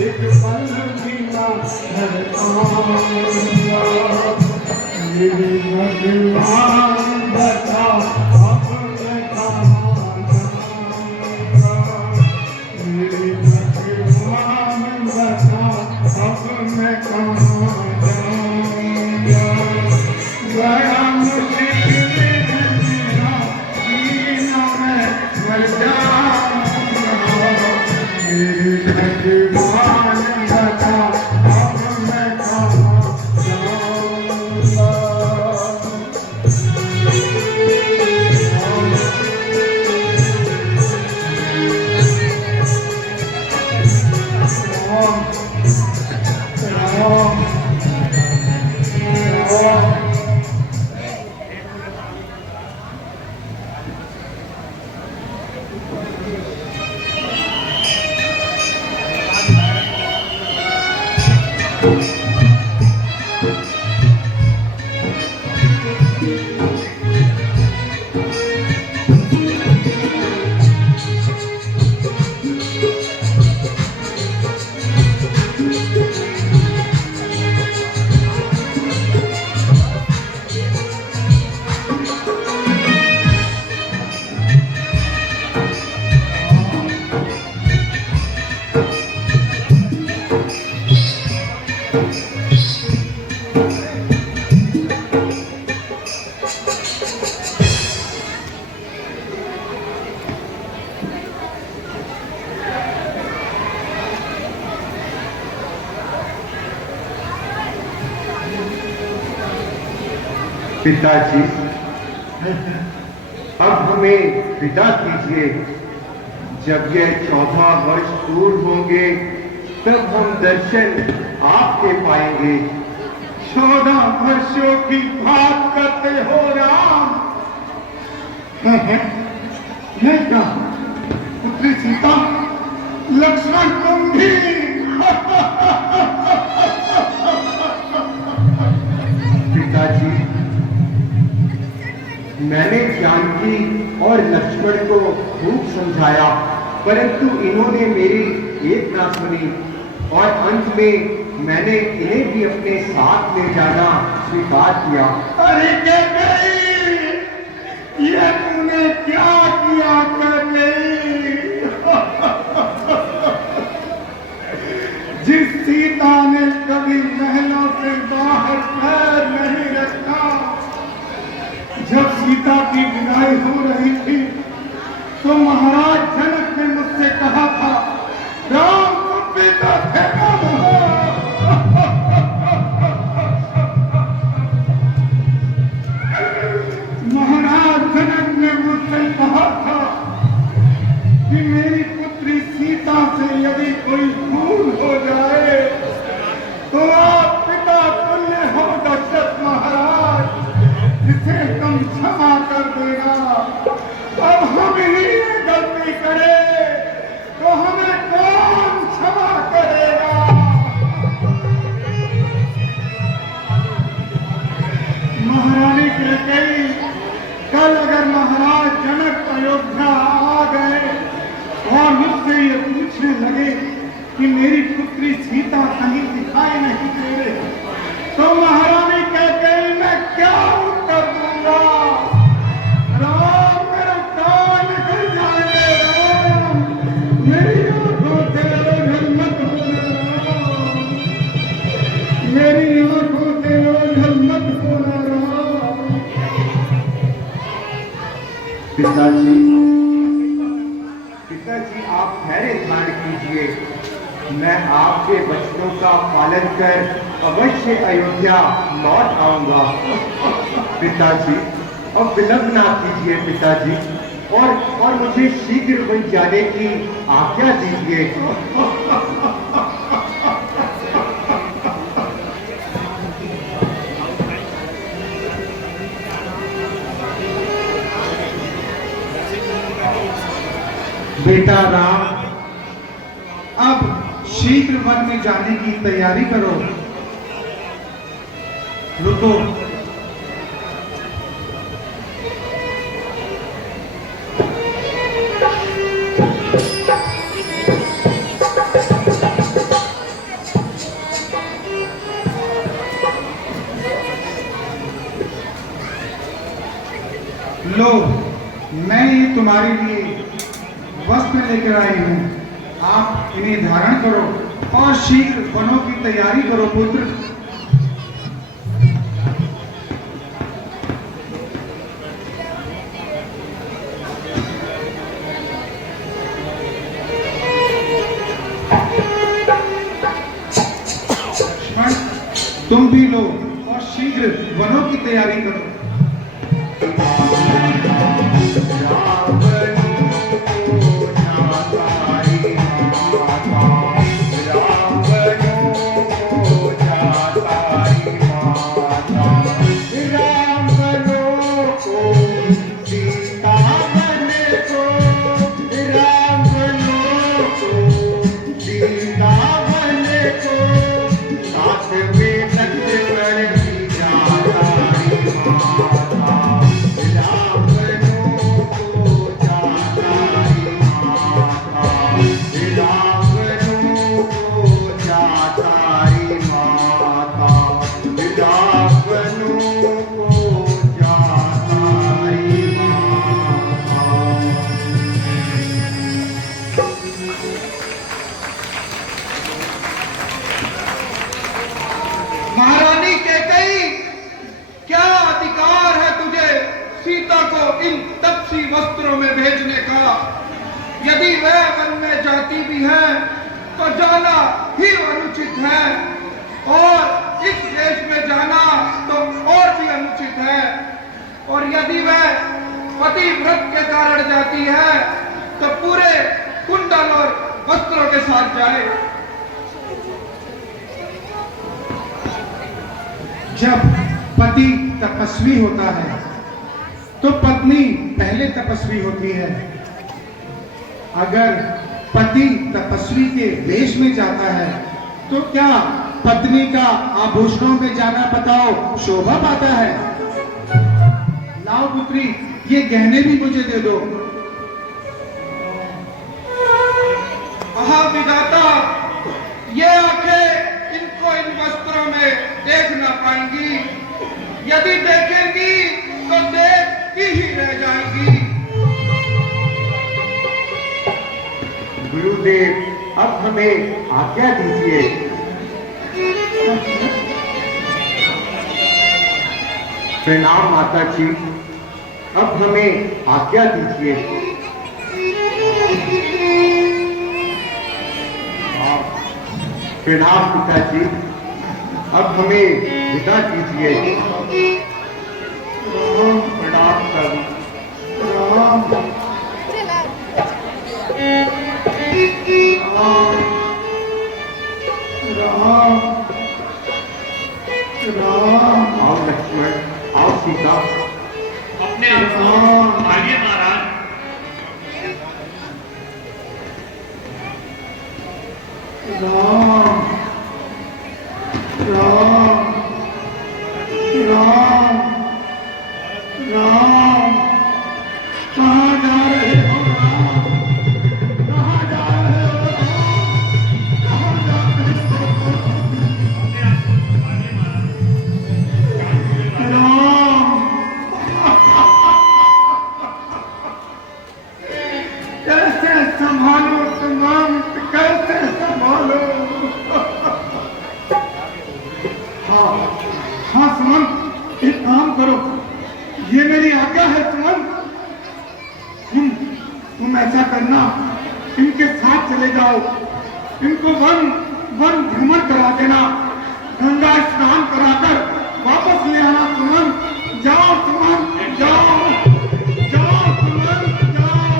एक पल बिना घर आऊंगा। मेरे भगवान बता अब मैं कहाँ जाऊंगा। मेरे भगवान बता अब मैं कहाँ जाऊंगा। बड़ा मुश्किल है मेरा जीना, मैं मर जाऊंगा। मेरे भगवान बता अब मैं कहाँ जाऊंगा। पिताजी, अब हमें विदा कीजिए। जब ये 14 वर्ष पूर्ण होंगे तब हम दर्शन आपके पाएंगे। 14 वर्षों की बात करते हो राम? मैं क्या पुत्री सीता, लक्ष्मण तुम भी? पिताजी, मैंने जानकी और लक्ष्मण को खूब समझाया, परंतु इन्होंने मेरी एक ना सुनी और अंत में मैंने इन्हें भी अपने साथ ले जाना स्वीकार किया। अरे कैकेयी, ये तूने क्या किया कैकेयी? जिस सीता ने कभी महलों से बाहर पैर नहीं रखा, जब सीता की विदाई हो रही थी तो महाराज जनक ने मुझसे कहा था, राम तुम पिता थे ना? महाराज जनक ने मुझसे कहा था कि मेरी पुत्री सीता से यदि कोई भूल हो जाए तो आप पिता तुल्य हो दशरथ महाराज, जिसे तुम क्षमा कर देना। अब हम ही ये गलती करें तो हमें कौन क्षमा करेगा? महारानी कैकेयी, कल अगर महाराज जनक अयोध्या आ गए और मुझसे ये पूछने लगे कि मेरी पुत्री सीता कहीं दिखाई नहीं दे रही, तो महारानी कैकेयी मैं क्या उत्तर दूंगा? राम, मेरा कान निकल जाएंगे। राम, मेरी आंखों से ओझल मत होना। राम, मेरी आंखों से ओझल मत होना। राम। पिताजी, पिताजी आप धैर्य धारण कीजिए। मैं आपके वचनों का पालन कर अवश्य अयोध्या लौट आऊंगा। पिताजी, अब विलंब ना कीजिए पिताजी, और मुझे शीघ्र बन जाने की आज्ञा दीजिए। बेटा राम, अब शीघ्र वन में जाने की तैयारी करो। रुको, तुम्हारे लिए वस्त्र लेकर आई हूँ। आप इन्हें धारण करो और शीघ्र वनों की तैयारी करो पुत्र। लक्ष्मण, तुम भी लो और शीघ्र वनों की तैयारी करो। महारानी कैकेयी, क्या अधिकार है तुझे सीता को इन तपसी वस्त्रों में भेजने का? यदि वह वन में जाती भी है तो जाना ही अनुचित है, और इस देश में जाना तो और भी अनुचित है। और यदि वह पतिव्रत के कारण जाती है तो पूरे कुंडल और वस्त्रों के साथ जाए। जब पति तपस्वी होता है तो पत्नी पहले तपस्वी होती है। अगर पति तपस्वी के वेश में जाता है तो क्या पत्नी का आभूषणों में जाना बताओ शोभा पाता है? लाओ पुत्री, ये गहने भी मुझे दे दो। आहा विधाता, ये आंखें इनको इन वस्त्रों में देख ना पाएंगी। यदि देखेंगी तो देखती ही रह जाएंगी। गुरुदेव, अब हमें आज्ञा दीजिए। प्रणाम माता जी, अब हमें आज्ञा दीजिए। प्रणाम पिताजी, अब हमें विदा कीजिए। प्रणाम प्रभु। आओ लक्ष्मण, आओ सीता। अपने आप को आगे महाराज। राम राम राम राम, कहाँ जा रहे हो राम? कहाँ जा रहे हो राम? कहाँ जा रहे हो? अपने आप को आगे महाराज। राम, कैसे संभालो सुमंत, कैसे संभालो? हाँ सुमंत, एक काम करो, ये मेरी आज्ञा है सुमंत। तुम ऐसा करना, इनके साथ चले जाओ, इनको वन भ्रमण करा देना, गंगा स्नान कराकर वापस ले आना सुमंत। जाओ सुमंत, जाओ जाओ सुमंत, जाओ।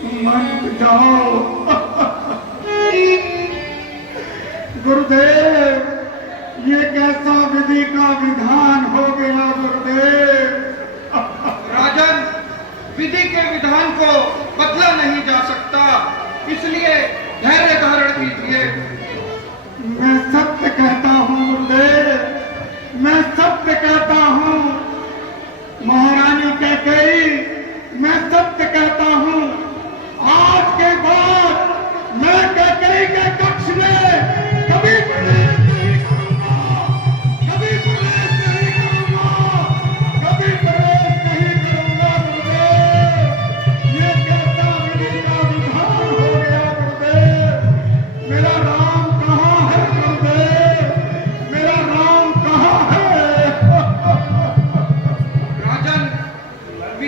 सुमंत जाओ। गुरुदेव, ये कैसा विधि का विधान हो गया गुरुदेव? राजन, विधि के विधान को बदला नहीं जा सकता, इसलिए धैर्य धारण कीजिए। मैं सत्य कहता हूँ गुरुदेव, मैं सत्य कहता हूँ। महारानी कैकेयी, मैं सत्य कहता हूँ। आज के बाद मैं कैकेयी के कक्ष में कभी प्रवेश नहीं करूंगा।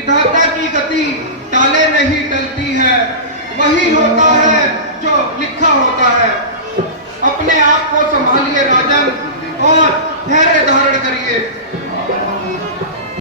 विधाता की गति टाले नहीं टलती है, वही होता है जो लिखा होता है। अपने आप को संभालिए राजन और धैर्य धारण करिए।